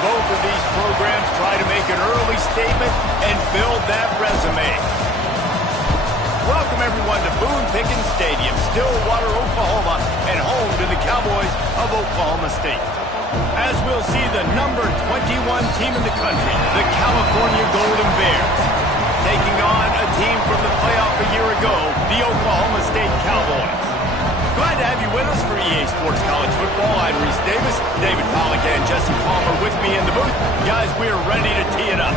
Both of these programs try to make an early statement and build that resume. Welcome, everyone, to Boone Pickens Stadium, Stillwater, Oklahoma, and home to the Cowboys of Oklahoma State. As we'll see the number 21 team in the country, the California Golden Bears, taking on a team from the playoff a year ago, the Oklahoma State Cowboys. Glad to have you with us for EA Sports College Football. I'm Reese Davis, David Pollack, and Jesse Palmer with me in the booth. Guys, we are ready to tee it up.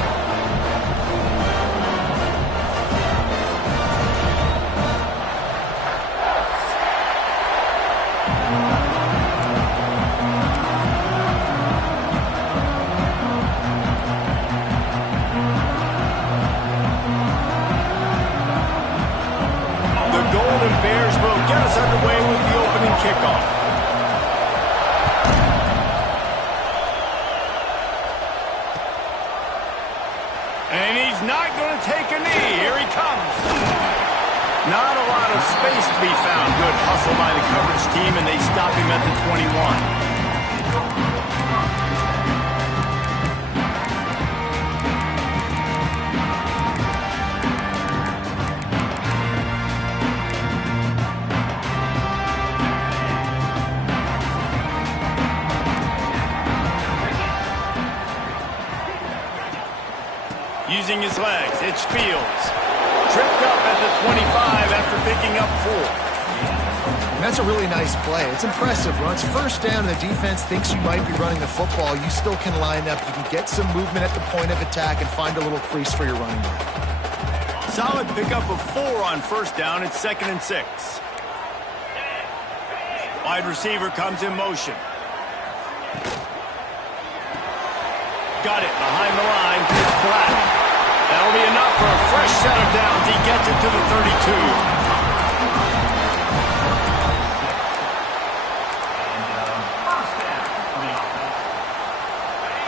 Underway with the opening kickoff. And he's not going to take a knee. Here he comes. Not a lot of space to be found. Good hustle by the coverage team, and they stop him at the 21. Using his legs, it's Fields. Tripped up at the 25 after picking up 4. And that's a really nice play. It's impressive. When it's first down and the defense thinks you might be running the football, you still can line up. You can get some movement at the point of attack and find a little crease for your running back. Solid pickup of 4 on first down. It's 2nd and 6. Wide receiver comes in motion. Got it behind the line. It's Black. That'll be enough for a fresh set of downs. He gets it to the 32.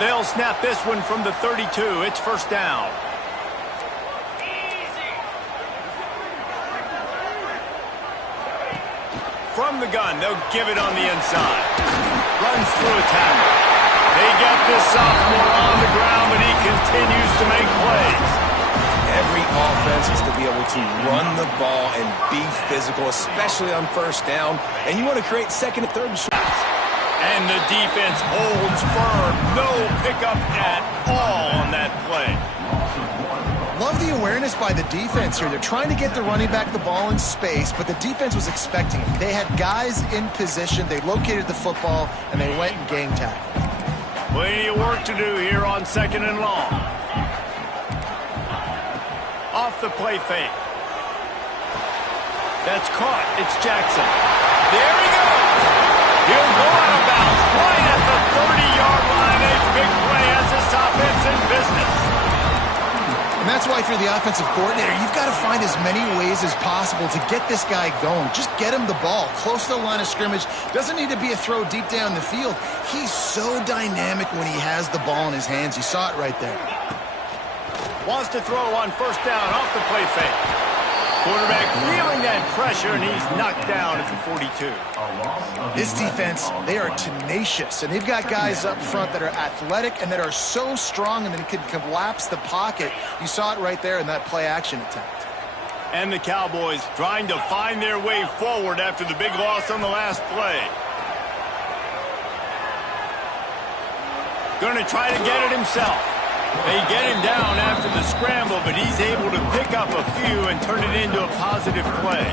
They'll snap this one from the 32. It's first down. From the gun, they'll give it on the inside. Runs through a tackle. They get this sophomore on the ground, but he continues to make plays. Every offense is to be able to run the ball and be physical, especially on first down. And you want to create second and third shots. And the defense holds firm. No pickup at all on that play. Love the awareness by the defense here. They're trying to get the running back the ball in space, but the defense was expecting it. They had guys in position. They located the football, and they went and gang tackled. Plenty of work to do here on 2nd and long. Off the play fake. That's caught. It's Jackson. There he goes. He'll go out of bounds right at the 30-yard line. A big play as this offense in business. And that's why if you're the offensive coordinator, you've got to find as many ways as possible to get this guy going. Just get him the ball close to the line of scrimmage. Doesn't need to be a throw deep down the field. He's so dynamic when he has the ball in his hands. You saw it right there. Wants to throw on first down off the play fake. Quarterback feeling that pressure, and he's knocked down at the 42. This defense, they are tenacious, and they've got guys up front that are athletic and that are so strong and that can collapse the pocket. You saw it right there in that play-action attempt. And the Cowboys trying to find their way forward after the big loss on the last play. Going to try to get it himself. They get him down after the scramble, but he's able to pick up a few and turn it into a positive play.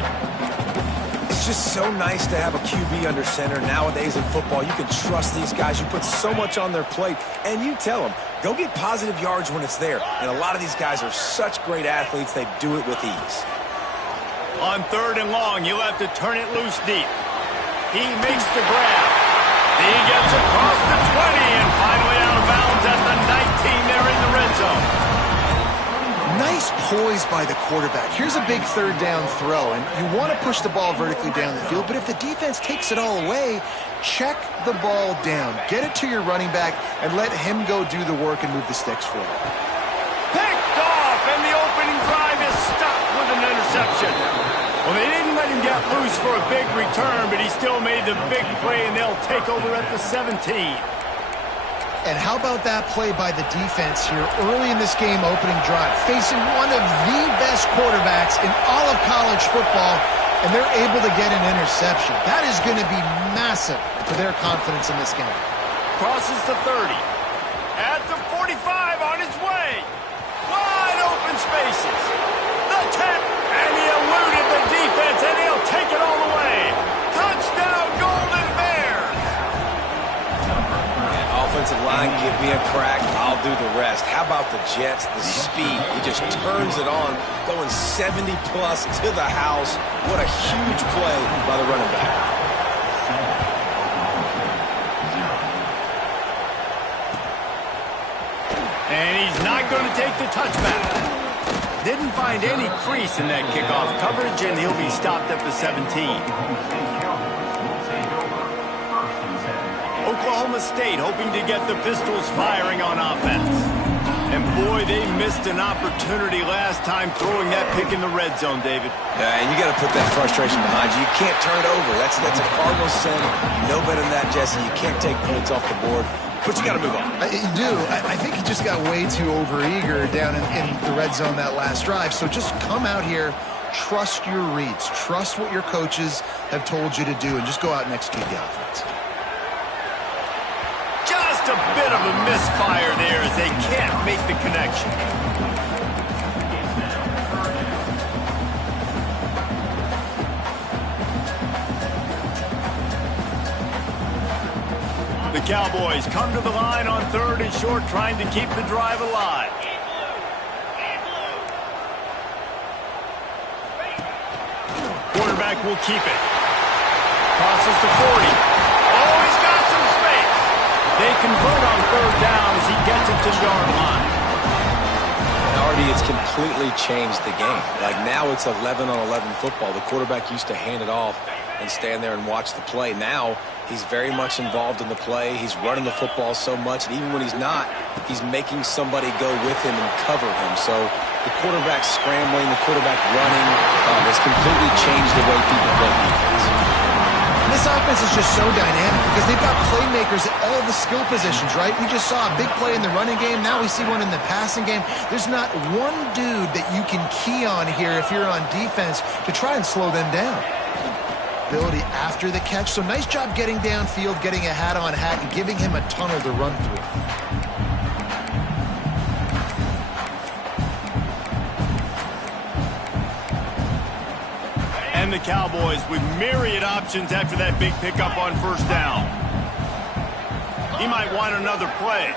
It's just so nice to have a QB under center. Nowadays in football, you can trust these guys. You put so much on their plate, and you tell them, go get positive yards when it's there. And a lot of these guys are such great athletes, they do it with ease. On 3rd and long, you'll have to turn it loose deep. He makes the grab. He gets across the 20 and finally out of bounds at the 19. They're in the red zone. Nice poise by the quarterback. Here's a big 3rd down throw, and you want to push the ball vertically down the field, but if the defense takes it all away, check the ball down. Get it to your running back and let him go do the work and move the sticks for you. Picked off, and the opening drive is stopped with an interception. Well, they didn't let him get loose for a big return, but he still made the big play, and they'll take over at the 17. And how about that play by the defense here early in this game, opening drive, facing one of the best quarterbacks in all of college football, and they're able to get an interception. That is going to be massive for their confidence in this game. Crosses to 30. At the 45 on his way. Wide open spaces. The 10. And he eluded the defense, and he'll take it all the way. Touchdown, Golden Bears. Offensive line, give me a crack, I'll do the rest. How about the Jets, the speed? He just turns it on, going 70-plus to the house. What a huge play by the running back. And he's not going to take the touchback. Didn't find any crease in that kickoff coverage, and he'll be stopped at the 17. Oklahoma State hoping to get the Pistols firing on offense. And boy, they missed an opportunity last time throwing that pick in the red zone, David. Yeah, and you got to put that frustration behind you. You can't turn it over. That's a Cardinal sin. You know better than that, Jesse. You can't take points off the board. But you got to move on. You do. I think he just got way too overeager down in the red zone that last drive. So just come out here, trust your reads, trust what your coaches have told you to do, and just go out and execute the offense. Just a bit of a misfire there as they can't make the connection. The Cowboys come to the line on 3rd and short, trying to keep the drive alive. Quarterback will keep it. Crosses to 40. Oh, he's got some space. They convert on 3rd down as he gets it to the yard line. And already it's completely changed the game. Like now it's 11-on-11 football. The quarterback used to hand it off and stand there and watch the play. Now he's very much involved in the play. He's running the football so much, and even when he's not, he's making somebody go with him and cover him. So the quarterback scrambling, the quarterback running has completely changed the way people play defense. This offense is just so dynamic because they've got playmakers at all the skill positions, right? We just saw a big play in the running game. Now we see one in the passing game. There's not one dude that you can key on here if you're on defense to try and slow them down. Ability after the catch. So nice job getting downfield, getting a hat-on-hat, and giving him a tunnel to run through. And the Cowboys with myriad options after that big pickup on 1st down. He might want another play.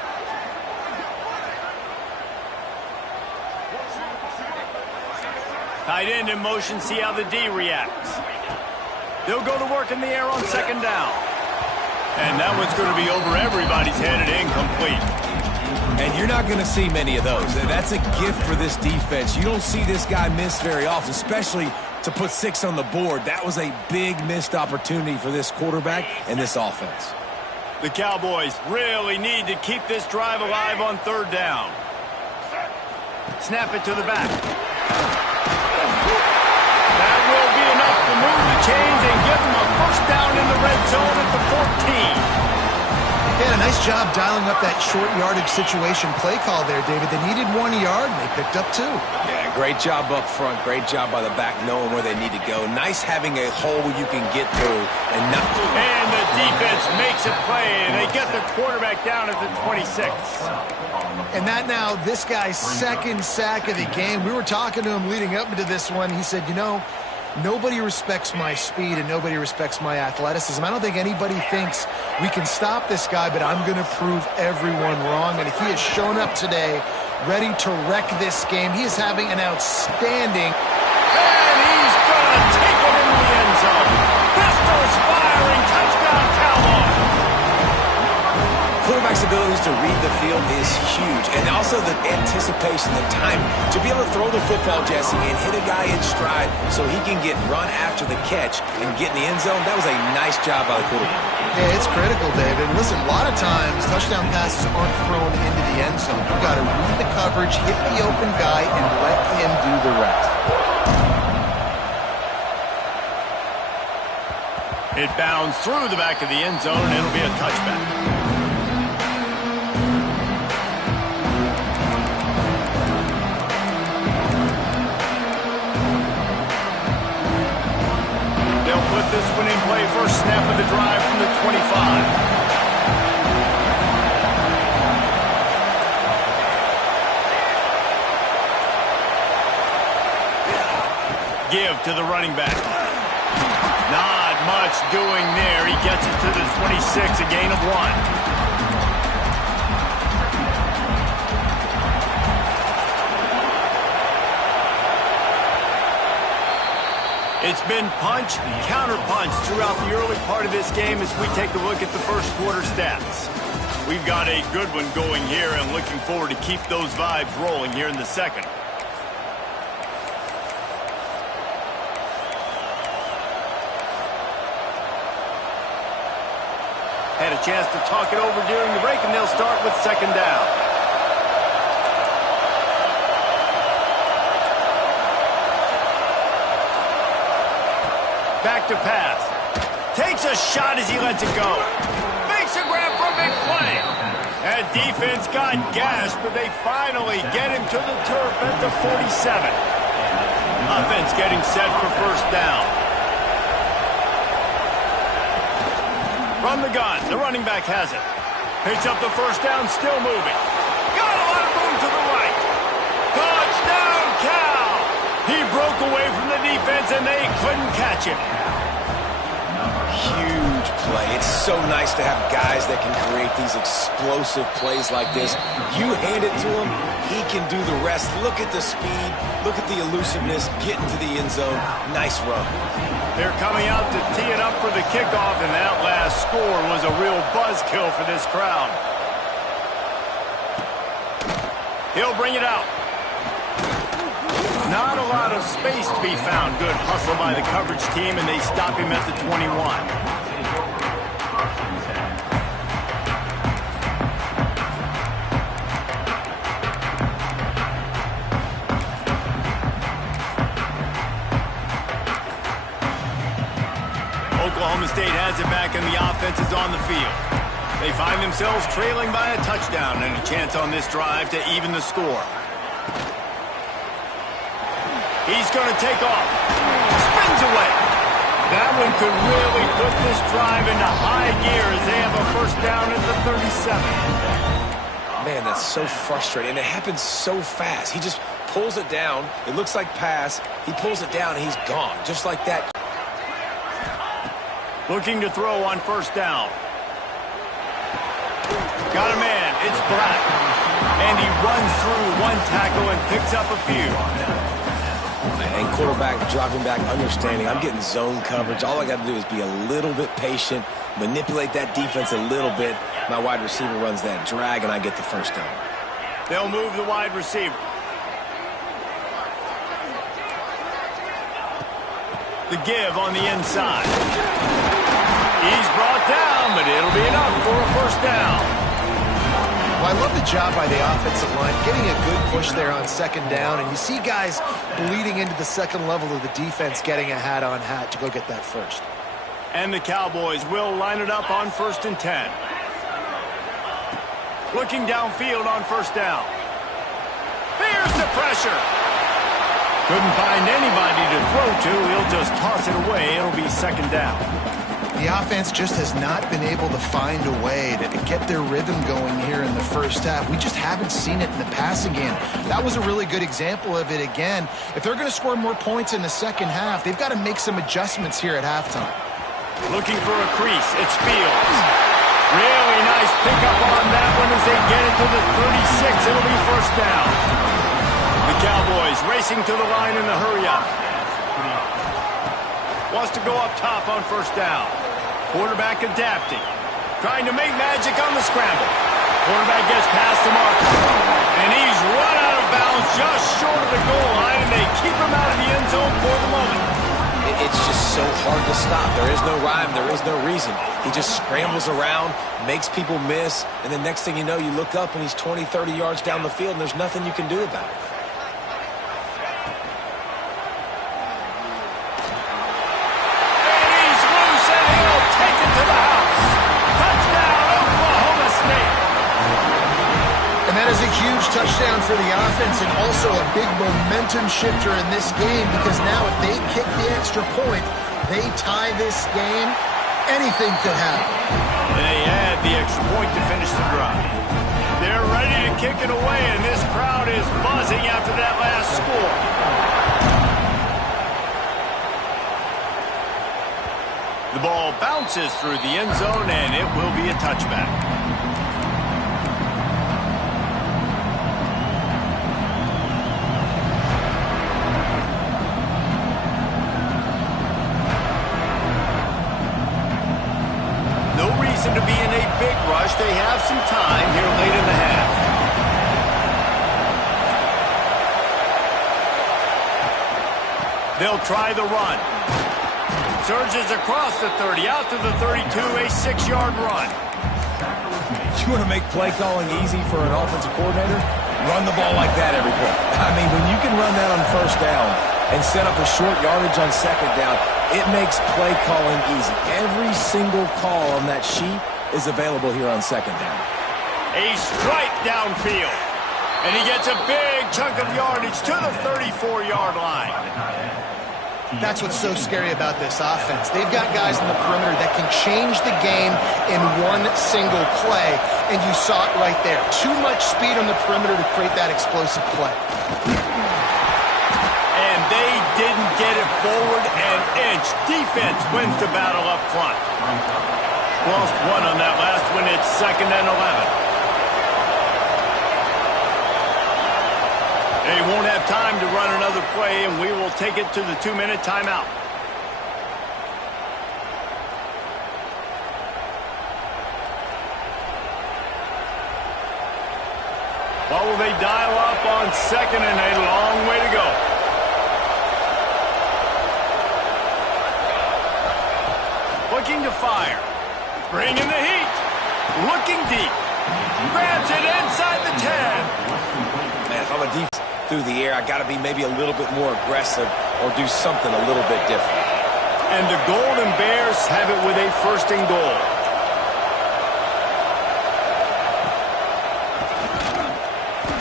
Tight end in motion, see how the D reacts. They'll go to work in the air on 2nd down. And that one's going to be over everybody's head and incomplete. And you're not going to see many of those. That's a gift for this defense. You don't see this guy miss very often, especially to put 6 on the board. That was a big missed opportunity for this quarterback and this offense. The Cowboys really need to keep this drive alive on 3rd down. Snap it to the back. That will be enough to move the chains and give them a 1st down in the red zone at the 14. Yeah, a nice job dialing up that short yardage situation play call there, David. They needed 1 yard, and they picked up 2. Yeah, great job up front. Great job by the back knowing where they need to go. Nice having a hole you can get through and not. And the defense makes a play, and they get the quarterback down at the 26. And that now, this guy's 2nd sack of the game. We were talking to him leading up into this one. He said, you know, nobody respects my speed and nobody respects my athleticism. I don't think anybody thinks we can stop this guy, but I'm going to prove everyone wrong. And he has shown up today ready to wreck this game. He is having an outstanding. And he's going to take it into the end zone. Pistols firing, touchdown Cowboys. Quarterback's abilities to read the field is huge. And also the anticipation, the time to be able to throw the football, Jesse, and hit a guy in stride so he can get run after the catch and get in the end zone. That was a nice job by the quarterback. Yeah, it's critical, David. Listen, a lot of times touchdown passes aren't thrown into the end zone. You've got to read the coverage, hit the open guy, and let him do the rest. It bounds through the back of the end zone, and it'll be a touchback. snap of the drive from the 25. Give to the running back. Not much doing there. He gets it to the 26, a gain of 1. It's been punch, counter-punch throughout the early part of this game as we take a look at the first quarter stats. We've got a good one going here and looking forward to keep those vibes rolling here in the second. Had a chance to talk it over during the break, and they'll start with second down. Back to pass. Takes a shot as he lets it go. Makes a grab for a big play. That defense got gashed, but they finally get him to the turf at the 47. Offense getting set for first down. From the gun, the running back has it. Picks up the first down, still moving. Got a lot of room to the right. Touchdown, Cal! He broke away from the defense, and they couldn't catch him. Huge play. It's so nice to have guys that can create these explosive plays like this. You hand it to him, he can do the rest. Look at the speed. Look at the elusiveness. Get into the end zone. Nice run. They're coming out to tee it up for the kickoff, and that last score was a real buzzkill for this crowd. He'll bring it out. Not a lot of space to be found. Good hustle by the coverage team, and they stop him at the 21. Oklahoma State has it back, and the offense is on the field. They find themselves trailing by a touchdown and a chance on this drive to even the score. He's going to take off. Spins away. That one could really put this drive into high gear as they have a first down at the 37. Man, that's so frustrating. And it happens so fast. He just pulls it down. It looks like pass. He pulls it down, and he's gone. Just like that. Looking to throw on first down. Got a man. It's Black. And he runs through one tackle and picks up a few. And quarterback dropping back, understanding I'm getting zone coverage. All I got to do is be a little bit patient, manipulate that defense a little bit. My wide receiver runs that drag, and I get the first down. They'll move the wide receiver. The give on the inside. He's brought down, but it'll be enough for a first down. Well, I love the job by the offensive line, getting a good push there on second down, and you see guys bleeding into the second level of the defense, getting a hat-on-hat to go get that first. And the Cowboys will line it up on 1st and 10. Looking downfield on first down. There's the pressure. Couldn't find anybody to throw to. He'll just toss it away. It'll be second down. The offense just has not been able to find a way to get their rhythm going here in the first half. We just haven't seen it in the passing game. That was a really good example of it again. If they're going to score more points in the second half, they've got to make some adjustments here at halftime. Looking for a crease. It's Fields. Really nice pickup on that one as they get it to the 36. It'll be first down. The Cowboys racing to the line in the hurry-up. Wants to go up top on first down. Quarterback adapting. Trying to make magic on the scramble. Quarterback gets past the mark. And he's run out of bounds just short of the goal line, and they keep him out of the end zone for the moment. It's just so hard to stop. There is no rhyme. There is no reason. He just scrambles around, makes people miss, and the next thing you know, you look up and he's 20, 30 yards down the field, and there's nothing you can do about it. That is a huge touchdown for the offense and also a big momentum shifter in this game, because now if they kick the extra point, they tie this game, Anything could happen. They had the extra point to finish the drive. They're ready to kick it away, and this crowd is buzzing after that last score. The ball bounces through the end zone, and it will be a touchback. No reason to be in a big rush. They have some time here late in the half. They'll try the run. Surges across the 30, out to the 32, a 6-yard run. You want to make play calling easy for an offensive coordinator? Run the ball like that every play. I mean, when you can run that on first down and set up a short yardage on second down, it makes play calling easy. Every single call on that sheet is available here on second down. A strike downfield. And he gets a big chunk of yardage to the 34-yard line. That's what's so scary about this offense. They've got guys in the perimeter that can change the game in one single play, and you saw it right there. Too much speed on the perimeter to create that explosive play. And they didn't get it forward an inch. Defense wins the battle up front. Lost one on that last one. It's 2nd and 11. They won't have time to run another play, and we will take it to the 2-minute timeout. What will they dial up on 2nd and a long way to go? Looking to fire. Bringing the heat. Looking deep. Grabs it inside the 10. Man, if I'm a defense through the air, I got to be maybe a little bit more aggressive or do something a little bit different. And the Golden Bears have it with a 1st and goal.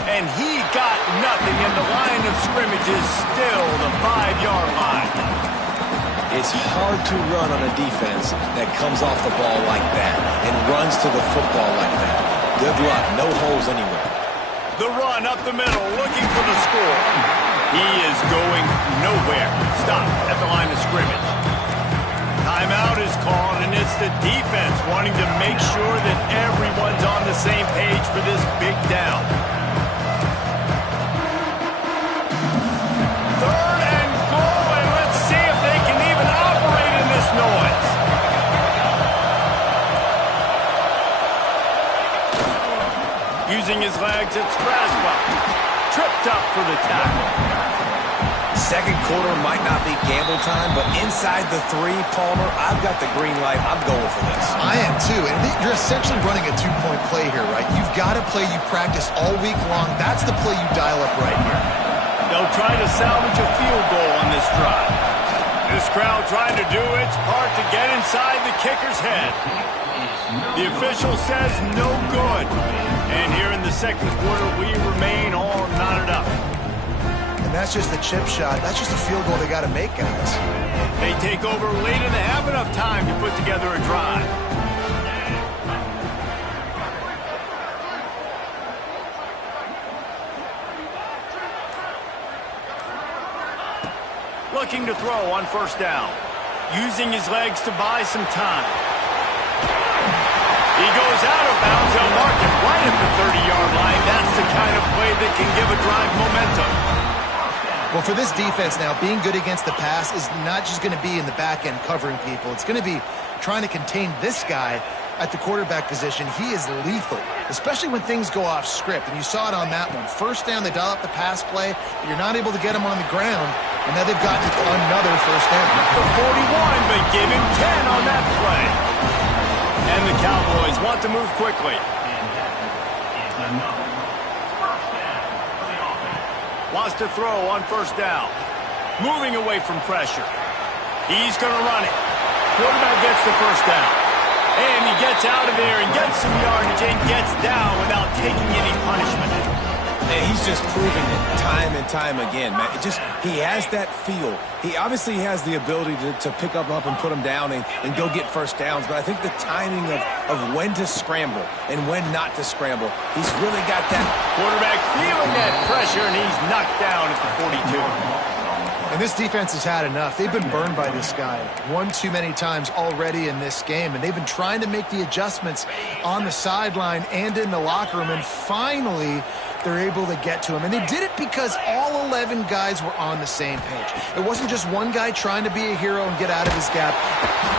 And he got nothing, and the line of scrimmage is still the 5-yard line. It's hard to run on a defense that comes off the ball like that and runs to the football like that. Good luck. No holes anywhere. The run up the middle, looking for the score. He is going nowhere. Stop at the line of scrimmage. Timeout is called, and it's the defense wanting to make sure that everyone's on the same page for this big down. 3rd and goal, and let's see if they can even operate in this noise. Using his legs, it's Braswell. Tripped up for the tackle. Second quarter might not be gamble time, but inside the 3, Palmer, I've got the green light. I'm going for this. I am too, and you're essentially running a 2-point play here, right? You've got a play you practice all week long. That's the play you dial up right here. They'll try to salvage a field goal on this drive. This crowd trying to do its part to get inside the kicker's head. The official says no good. And here in the 2nd quarter, we remain all knotted up. And that's just a chip shot. That's just a field goal they got to make, guys. They take over late and they have enough time to put together a drive. Looking to throw on 1st down. Using his legs to buy some time. He goes out of bounds. They'll mark it right at the 30-yard line. That's the kind of play that can give a drive momentum. Well, for this defense now, being good against the pass is not just going to be in the back end covering people. It's going to be trying to contain this guy at the quarterback position. He is lethal, especially when things go off script. And you saw it on that one. 1st down, they dial up the pass play, but you're not able to get him on the ground. And now they've gotten another 1st down. The 41, but give him 10 on that play. And the Cowboys want to move quickly. Wants to throw on 1st down. Moving away from pressure. He's going to run it. Quarterback gets the 1st down. And he gets out of there and gets some yardage and gets down without taking any punishment. And he's just proving it time and time again, man. He has that feel. He obviously has the ability to pick up and put him down and go get first downs. But I think the timing of when to scramble and when not to scramble, he's really got that. Quarterback feeling that pressure, and he's knocked down at the 42. And this defense has had enough. They've been burned by this guy one too many times already in this game, and they've been trying to make the adjustments on the sideline and in the locker room, and finally they're able to get to him. And they did it because all 11 guys were on the same page. It wasn't just one guy trying to be a hero and get out of his gap.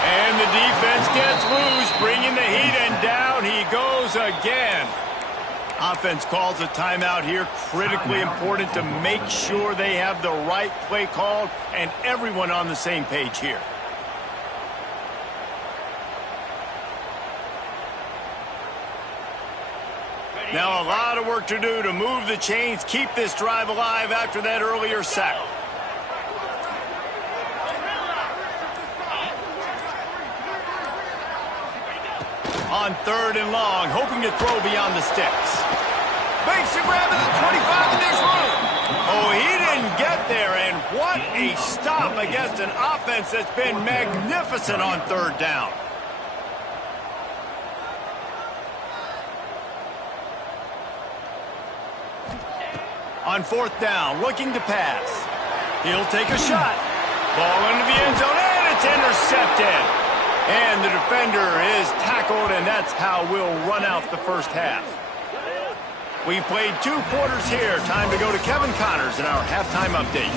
And the defense gets loose, bringing the heat, and down he goes again. Offense calls a timeout here. Critically important to make sure they have the right play called and everyone on the same page here. Now a lot of work to do to move the chains, keep this drive alive after that earlier sack. On 3rd and long, hoping to throw beyond the sticks. Makes a grab at the 25, and there's room. Oh, he didn't get there, and what a stop against an offense that's been magnificent on 3rd down. On 4th down, looking to pass. He'll take a shot. Ball into the end zone, and it's intercepted. And the defender is tackled, and that's how we'll run out the first half. We've played 2 quarters here. Time to go to Kevin Connors in our halftime update.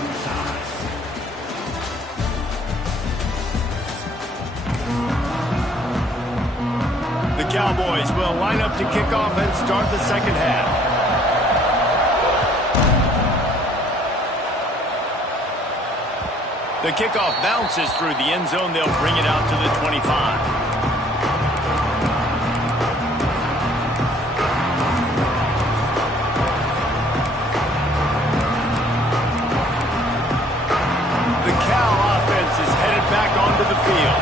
The Cowboys will line up to kick off and start the second half. The kickoff bounces through the end zone. They'll bring it out to the 25. The Cal offense is headed back onto the field.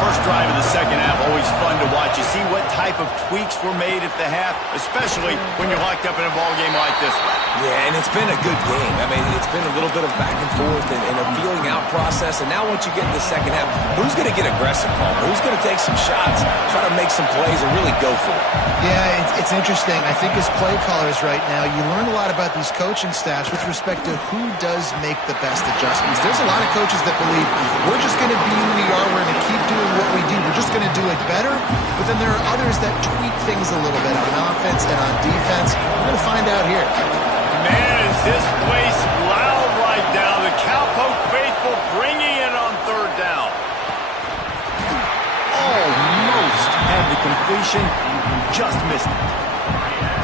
First drive of the second half, always fun to watch. You see what type of tweaks were made at the half, especially when you're locked up in a ball game like this one. Yeah, and it's been a good game. I mean, it's been a little bit of back and forth and a feeling out process. And now once you get in the second half, who's going to get aggressive, Paul? Who's going to take some shots, try to make some plays, and really go for it? Yeah, it's interesting. I think as play callers right now, you learn a lot about these coaching staffs with respect to who does make the best adjustments. There's a lot of coaches that believe we're just going to be who we are. We're going to keep doing what we do. We're just going to do it better. But then there are others that tweak things a little bit on offense and on defense. We're going to find out here. Man, is this place loud right now. The Cowpoke faithful bringing it on 3rd down. Almost had the completion, just missed it.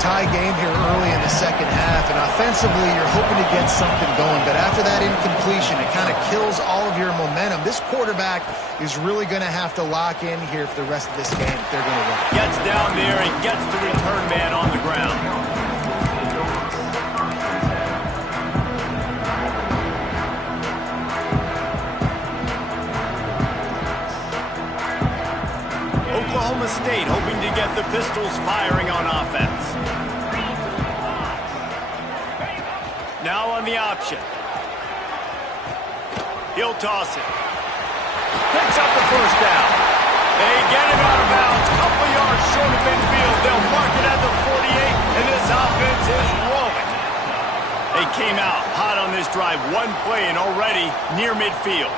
Tie game here early in the second half, and offensively you're hoping to get something going, but after that incompletion, it kind of kills all of your momentum. This quarterback is really going to have to lock in here for the rest of this game if they're going to win. Gets down there and gets the return man on the ground. Oklahoma State hoping to get the Pistols firing on offense. Now on the option. He'll toss it. Picks up the first down. They get it out of bounds. Couple yards short of midfield. They'll mark it at the 48, and this offense is rolling. They came out hot on this drive. One play and already near midfield.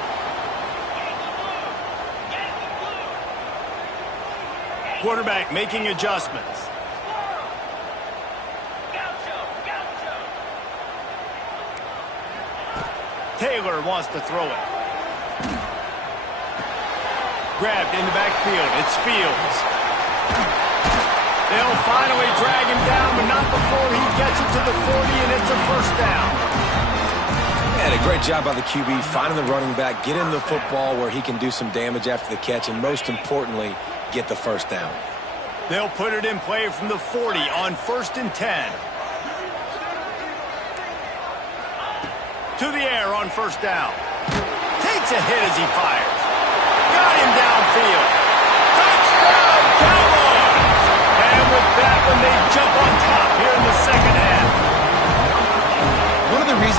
Quarterback making adjustments. Taylor wants to throw it. Grabbed in the backfield. It's Fields. They'll finally drag him down, but not before he gets it to the 40, and it's a first down. Yeah, a great job by the QB, finding the running back, get him the football where he can do some damage after the catch, and most importantly, get the first down. They'll put it in play from the 40 on 1st and 10. To the air on 1st down. Takes a hit as he fires. Got him downfield. Touchdown, Cowboys! And with that one, they jump on top here in the second half.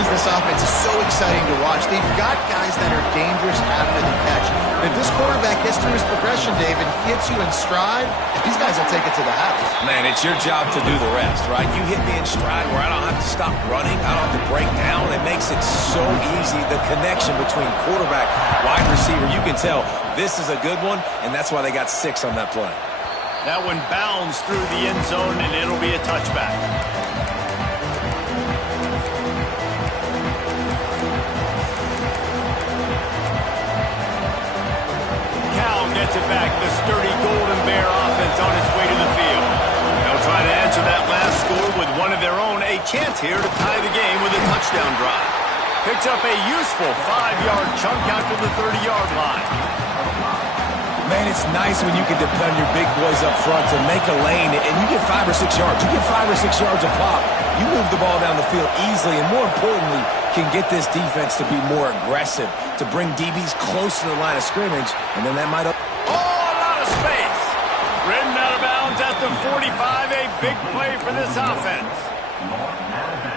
this offense is so exciting to watch. They've got guys that are dangerous after the catch. And if this quarterback gets through his progression, David, he hits you in stride, these guys will take it to the house. Man, it's your job to do the rest, right? You hit me in stride where I don't have to stop running. I don't have to break down. It makes it so easy, the connection between quarterback, wide receiver. You can tell this is a good one, and that's why they got 6 on that play. That one bounds through the end zone, and it'll be a touchback. Cal gets it back. The sturdy Golden Bear offense on its way to the field. They'll try to answer that last score with one of their own. A chance here to tie the game with a touchdown drive. Picks up a useful 5-yard chunk out to the 30-yard line. Man, it's nice when you can depend on your big boys up front to make a lane, and you get 5 or 6 yards. You get 5 or 6 yards a pop. You move the ball down the field easily, and more importantly, can get this defense to be more aggressive, to bring DBs close to the line of scrimmage, and then that might... Oh, a lot of space. Ridden out of bounds at the 45. A big play for this offense.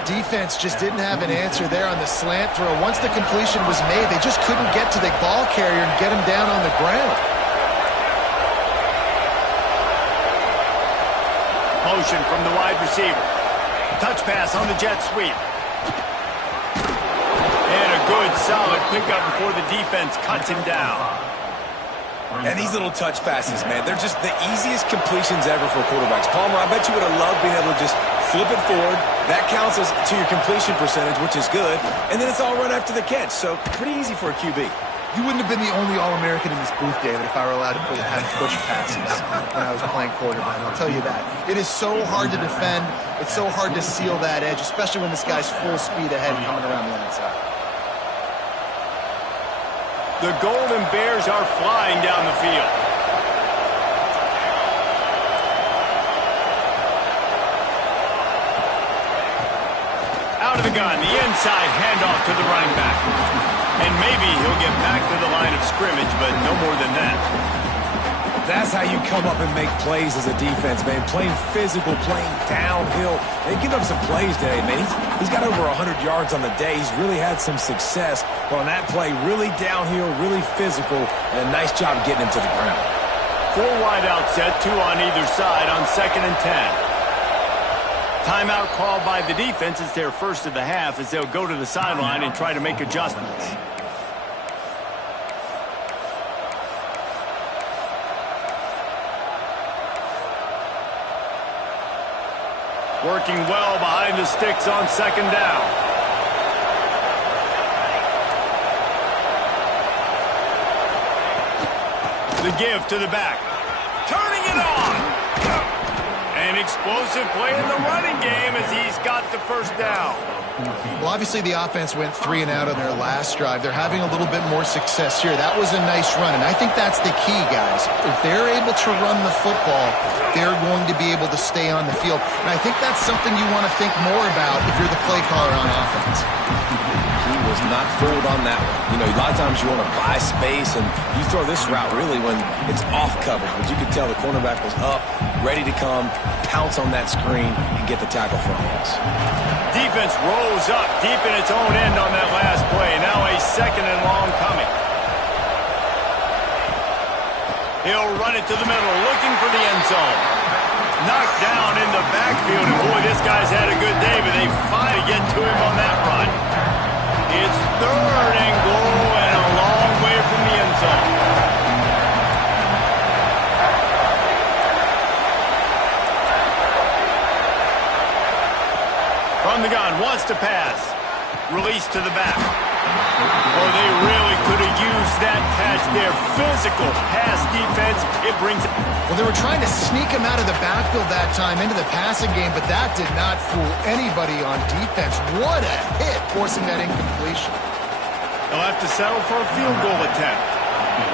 Defense just didn't have an answer there on the slant throw. Once the completion was made, they just couldn't get to the ball carrier and get him down on the ground. Motion from the wide receiver. Touch pass on the jet sweep. And a good, solid pickup before the defense cuts him down. And these little touch passes, man, they're just the easiest completions ever for quarterbacks. Palmer, I bet you would have loved being able to just flip it forward. That counts as to your completion percentage, which is good. And then it's all run after the catch, so pretty easy for a QB. You wouldn't have been the only All-American in this booth, David, if I were allowed to have push passes when I was playing quarterback. I'll tell you that. It is so hard to defend. It's so hard to seal that edge, especially when this guy's full speed ahead coming around the outside. The Golden Bears are flying down the field. Out of the gun, the inside handoff to the running back. And maybe he'll get back to the line of scrimmage, but no more than that. That's how you come up and make plays as a defense, man. Playing physical, playing downhill. They give up some plays today, man. He's got over 100 yards on the day. He's really had some success. But on that play, really downhill, really physical, and a nice job getting him to the ground. 4 wide out set, 2 on either side on 2nd and 10. Timeout called by the defense. It's their first of the half as they'll go to the sideline and try to make adjustments. Working well behind the sticks on 2nd down. The give to the back. Turning it on. An explosive play in the running game as he's got the first down. Well, obviously the offense went 3 and out on their last drive. They're having a little bit more success here. That was a nice run, and I think that's the key, guys. If they're able to run the football, they're going to be able to stay on the field. And I think that's something you want to think more about if you're the play caller on offense. He was not fooled on that one. You know, a lot of times you want to buy space, and you throw this route really when it's off coverage. But you could tell the cornerback was up, ready to come, pounce on that screen, and get the tackle for a loss. Defense rose up deep in its own end on that last play. Now a 2nd and long coming. He'll run it to the middle, looking for the end zone. Knocked down in the backfield, and boy, this guy's had a good day, but they finally get to him on that run. It's 3rd and goal and a long way from the end zone. From the gun, wants to pass. Release to the back. Oh, they really could have used that catch there. Physical pass defense. It brings it. Well, they were trying to sneak him out of the backfield that time into the passing game, but that did not fool anybody on defense. What a hit, forcing that incompletion. They'll have to settle for a field goal attempt.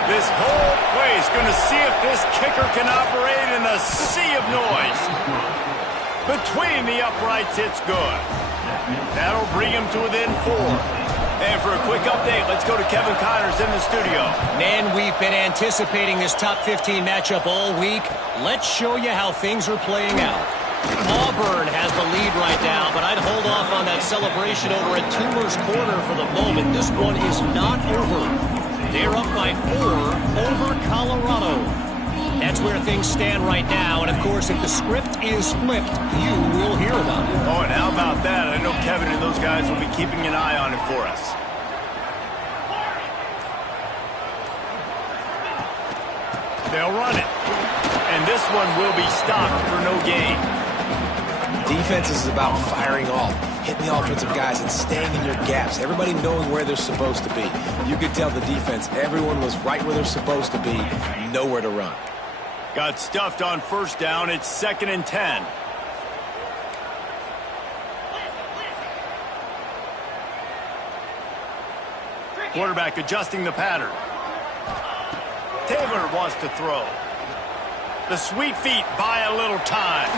This whole place going to see if this kicker can operate in a sea of noise. Between the uprights, it's good. That'll bring him to within 4. And for a quick update, let's go to Kevin Connors in the studio. Man, we've been anticipating this top 15 matchup all week. Let's show you how things are playing out. Auburn has the lead right now, but I'd hold off on that celebration over at Toomer's Corner for the moment. This one is not over. They're up by 4 over Colorado. That's where things stand right now, and of course, if the script is flipped, you will hear about it. Oh, and how about that? I know Kevin and those guys will be keeping an eye on it for us. They'll run it. And this one will be stopped for no gain. Defense is about firing off, hitting the offensive guys and staying in your gaps. Everybody knowing where they're supposed to be. You could tell the defense, everyone was right where they're supposed to be, nowhere to run. Got stuffed on first down. It's 2nd and 10. Quarterback adjusting the pattern. Taylor wants to throw. The sweet feet buy a little time.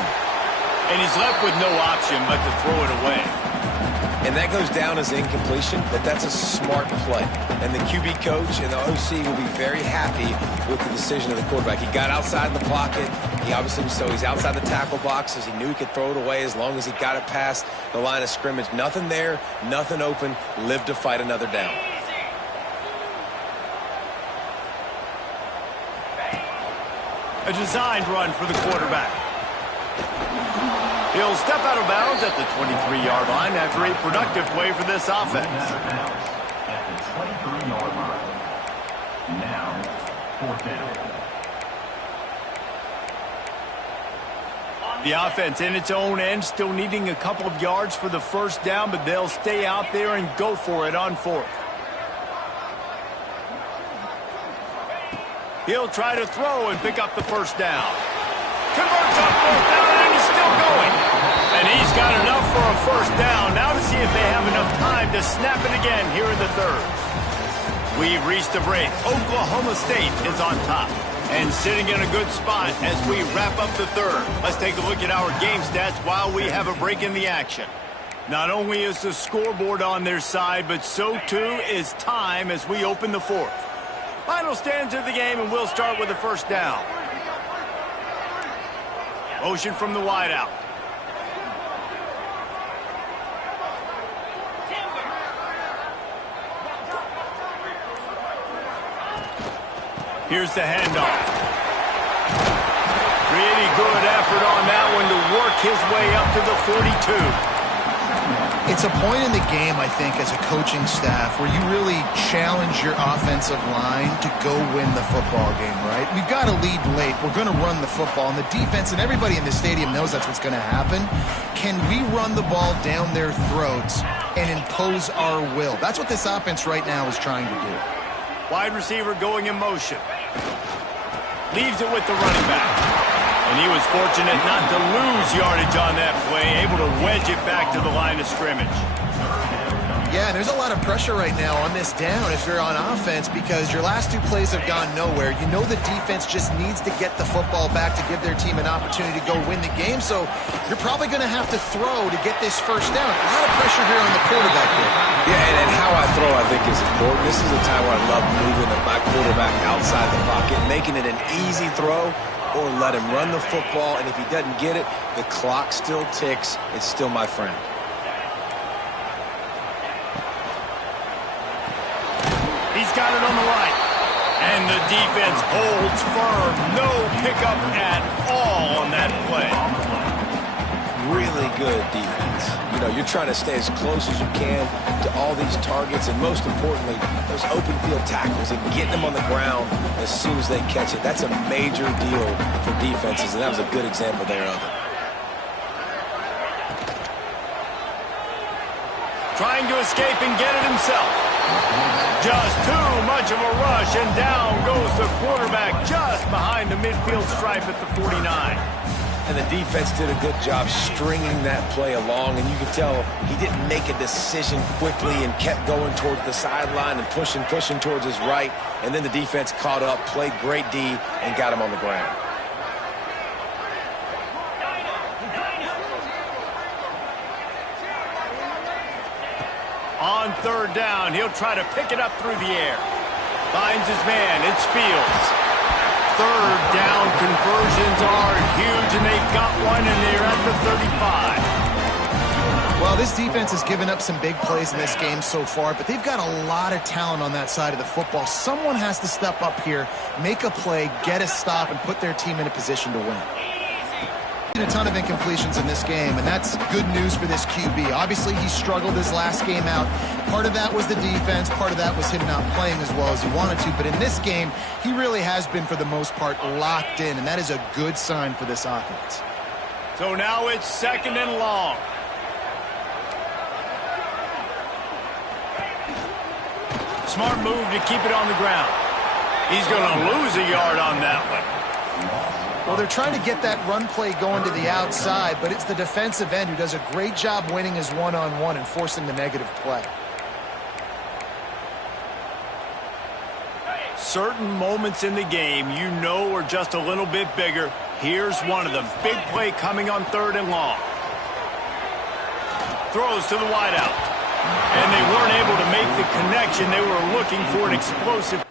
And he's left with no option but to throw it away. And that goes down as incompletion, but that's a smart play. And the QB coach and the OC will be very happy with the decision of the quarterback. He got outside the pocket. He obviously, so he's outside the tackle boxes. He knew he could throw it away as long as he got it past the line of scrimmage. Nothing there, nothing open. Live to fight another down. A designed run for the quarterback. He'll step out of bounds at the 23-yard line after a productive play for this offense. At the 23-yard line. Now, 4th down. The offense in its own end still needing a couple of yards for the first down, but they'll stay out there and go for it on 4th. He'll try to throw and pick up the first down. Converts on 4th down, and he's still going. And he's got enough for a first down. Now to see if they have enough time to snap it again here in the 3rd. We've reached the break. Oklahoma State is on top and sitting in a good spot as we wrap up the 3rd. Let's take a look at our game stats while we have a break in the action. Not only is the scoreboard on their side, but so too is time as we open the 4th. Final stands of the game, and we'll start with the first down. Motion from the wideout. Here's the handoff. Pretty good effort on that one to work his way up to the 42. It's a point in the game, I think, as a coaching staff where you really challenge your offensive line to go win the football game, right? We've got to lead late. We're going to run the football. And the defense and everybody in the stadium knows that's what's going to happen. Can we run the ball down their throats and impose our will? That's what this offense right now is trying to do. Wide receiver going in motion. Leaves it with the running back. And he was fortunate not to lose yardage on that play, able to wedge it back to the line of scrimmage. Yeah, there's a lot of pressure right now on this down if you're on offense because your last 2 plays have gone nowhere. You know the defense just needs to get the football back to give their team an opportunity to go win the game, so you're probably going to have to throw to get this first down. A lot of pressure here on the quarterback here. Yeah, and how I throw, I think, is important. This is a time where I love moving my quarterback outside the pocket, making it an easy throw, or let him run the football, and if he doesn't get it, the clock still ticks. It's still my friend. He's got it on the right. And the defense holds firm. No pickup at all on that play. Really good defense. You know, you're trying to stay as close as you can to all these targets, and most importantly, those open field tackles and getting them on the ground as soon as they catch it. That's a major deal for defenses, and that was a good example there of it. Trying to escape and get it himself. Just too much of a rush, and down goes the quarterback just behind the midfield stripe at the 49. And the defense did a good job stringing that play along, and you could tell he didn't make a decision quickly and kept going towards the sideline and pushing towards his right, and then the defense caught up, played great D, and got him on the ground. On 3rd down, he'll try to pick it up through the air. Finds his man. It's Fields. third down conversions are huge, and they've got one, and they're at the 35. Well, this defense has given up some big plays in this game so far, but they've got a lot of talent on that side of the football. Someone has to step up here, make a play, get a stop, and put their team in a position to win. A ton of incompletions in this game, and that's good news for this QB. Obviously, he struggled his last game out. Part of that was the defense. Part of that was him not playing as well as he wanted to. But in this game, he really has been, for the most part, locked in, and that is a good sign for this offense. So now it's 2nd and long. Smart move to keep it on the ground. He's going to lose a yard on that one. Well, they're trying to get that run play going to the outside, but it's the defensive end who does a great job winning his one-on-one and forcing the negative play. Certain moments in the game you know are just a little bit bigger. Here's one of them. Big play coming on 3rd and long. Throws to the wideout. And they weren't able to make the connection. They were looking for an explosive.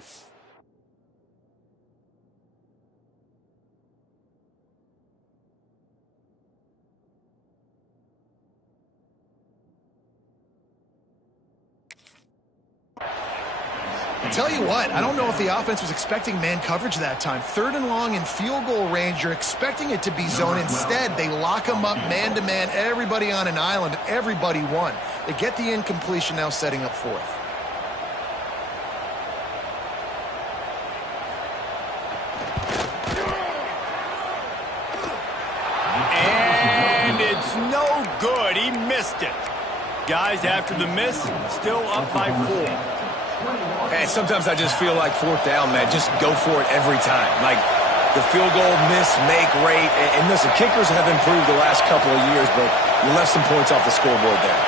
Tell you what, I don't know if the offense was expecting man coverage that time. 3rd and long in field goal range, you're expecting it to be zone. Instead, they lock them up man-to-man, everybody on an island, everybody won. They get the incompletion, now setting up 4th. And it's no good. He missed it. Guys, after the miss, still up by 4. Hey, sometimes I just feel like 4th down, man. Just go for it every time. Like the field goal miss, make rate. And listen, kickers have improved the last couple of years, but you left some points off the scoreboard there.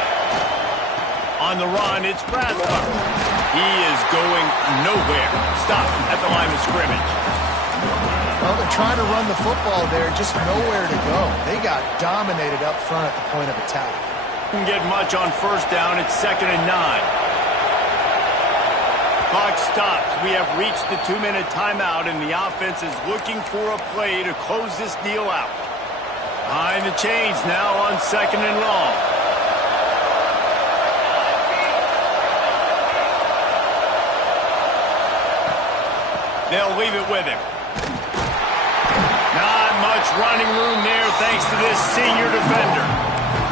On the run, it's Bradley. He is going nowhere. Stop at the line of scrimmage. Well, they're trying to run the football there, just nowhere to go. They got dominated up front at the point of attack. Didn't get much on 1st down. It's 2nd and 9. Clock stops. We have reached the 2-minute timeout, and the offense is looking for a play to close this deal out. Behind the chains now on 2nd and long. They'll leave it with him. Not much running room there thanks to this senior defender.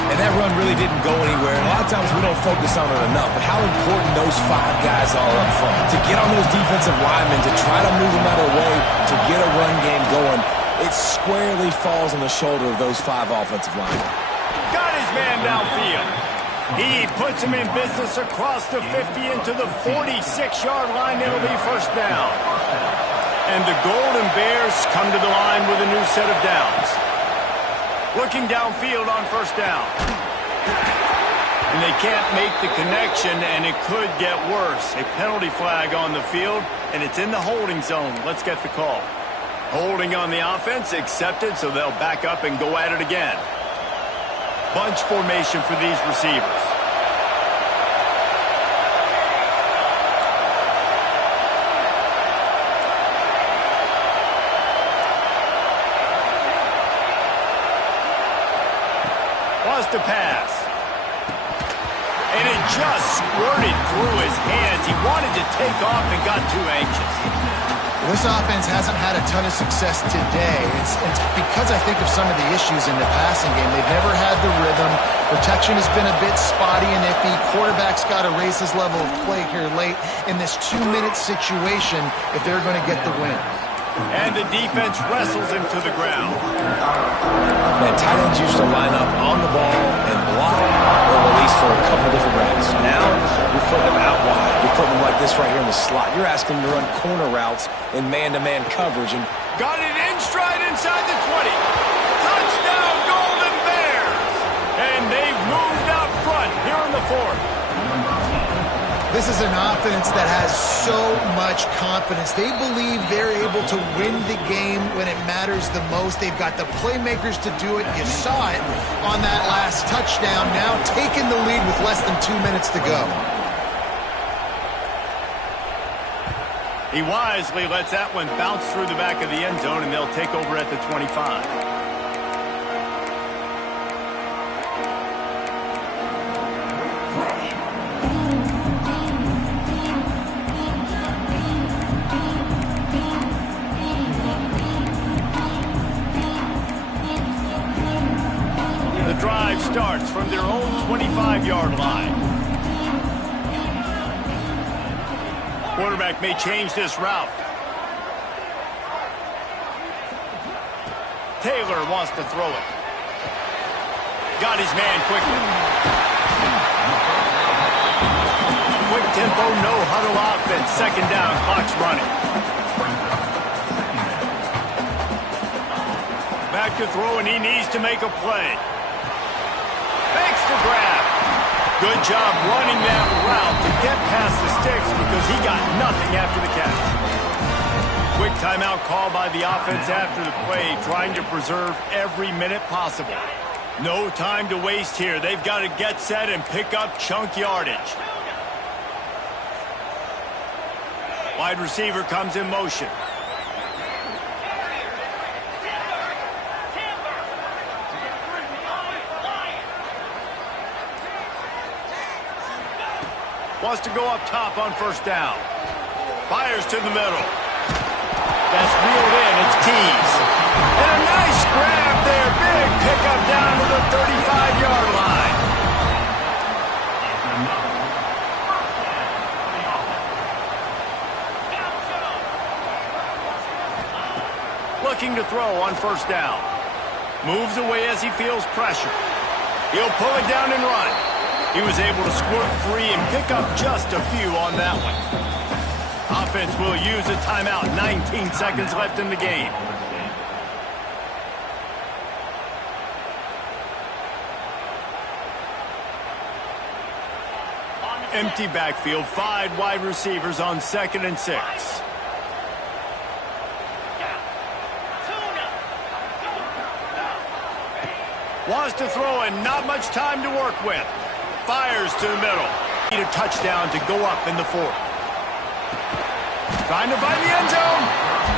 And that run really didn't go anywhere. And a lot of times we don't focus on it enough. But how important those 5 guys are up front. To get on those defensive linemen, to try to move them out of the way, to get a run game going, it squarely falls on the shoulder of those 5 offensive linemen. Got his man downfield. He puts him in business across the 50 into the 46-yard line. It'll be 1st down. And the Golden Bears come to the line with a new set of downs. Looking downfield on 1st down. And they can't make the connection, and it could get worse. A penalty flag on the field, and it's in the holding zone. Let's get the call. Holding on the offense, accepted, so they'll back up and go at it again. Bunch formation for these receivers. To pass. And it just squirted through his hands. He wanted to take off and got too anxious. This offense hasn't had a ton of success today. It's because I think of some of the issues in the passing game. They've never had the rhythm. Protection has been a bit spotty and iffy. Quarterback's got to raise his level of play here late in this 2-minute situation if they're going to get the win. And the defense wrestles him to the ground. Man, tight ends used to line up on the ball and block or release for a couple different routes. Now, you're putting them out wide. You're putting them like this right here in the slot. You're asking them to run corner routes in man-to-man coverage. And got it in stride inside the 20. Touchdown, Golden Bears! And they've moved out front here in the 4th. This is an offense that has so much confidence. They believe they're able to win the game when it matters the most. They've got the playmakers to do it. You saw it on that last touchdown. Now taking the lead with less than 2 minutes to go. He wisely lets that one bounce through the back of the end zone, and they'll take over at the 25. The drive starts from their own 25-yard line. Quarterback may change this route. Taylor wants to throw it. Got his man quickly. Quick tempo, no huddle offense. Second down, clock's running. Back to throw, and he needs to make a play. Thanks for grab. Good job running that route to get past the sticks because he got nothing after the catch. Quick timeout call by the offense after the play, trying to preserve every minute possible. No time to waste here. They've got to get set and pick up chunk yardage. Wide receiver comes in motion. Wants to go up top on first down. Fires to the middle. That's reeled in. It's Keys. And a nice grab there. Big pickup down to the 35-yard line. Looking to throw on first down. Moves away as he feels pressure. He'll pull it down and run. He was able to squirt free and pick up just a few on that one. Offense will use a timeout. 19 seconds left in the game. Empty backfield, 5 wide receivers on 2nd and 6. Wants to throw and not much time to work with. Fires to the middle. Need a touchdown to go up in the 4th. Trying to find the end zone.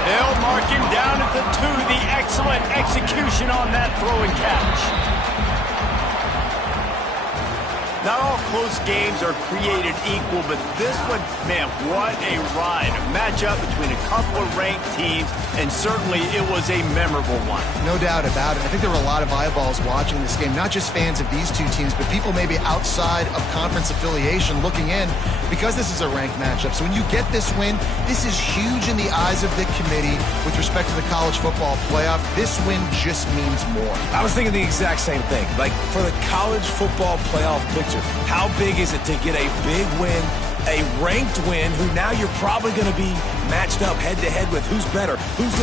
They'll mark him down at the 2. The excellent execution on that throw and catch. Not all close games are created equal, but this one, man, what a ride. A matchup between a couple of ranked teams, and certainly it was a memorable one. No doubt about it. I think there were a lot of eyeballs watching this game, not just fans of these two teams, but people maybe outside of conference affiliation looking in because this is a ranked matchup. So when you get this win, this is huge in the eyes of the committee with respect to the college football playoff. This win just means more. I was thinking the exact same thing. Like, for the college football playoff picture, how big is it to get a big win, a ranked win, who now you're probably going to be matched up head-to-head with who's better, who's going to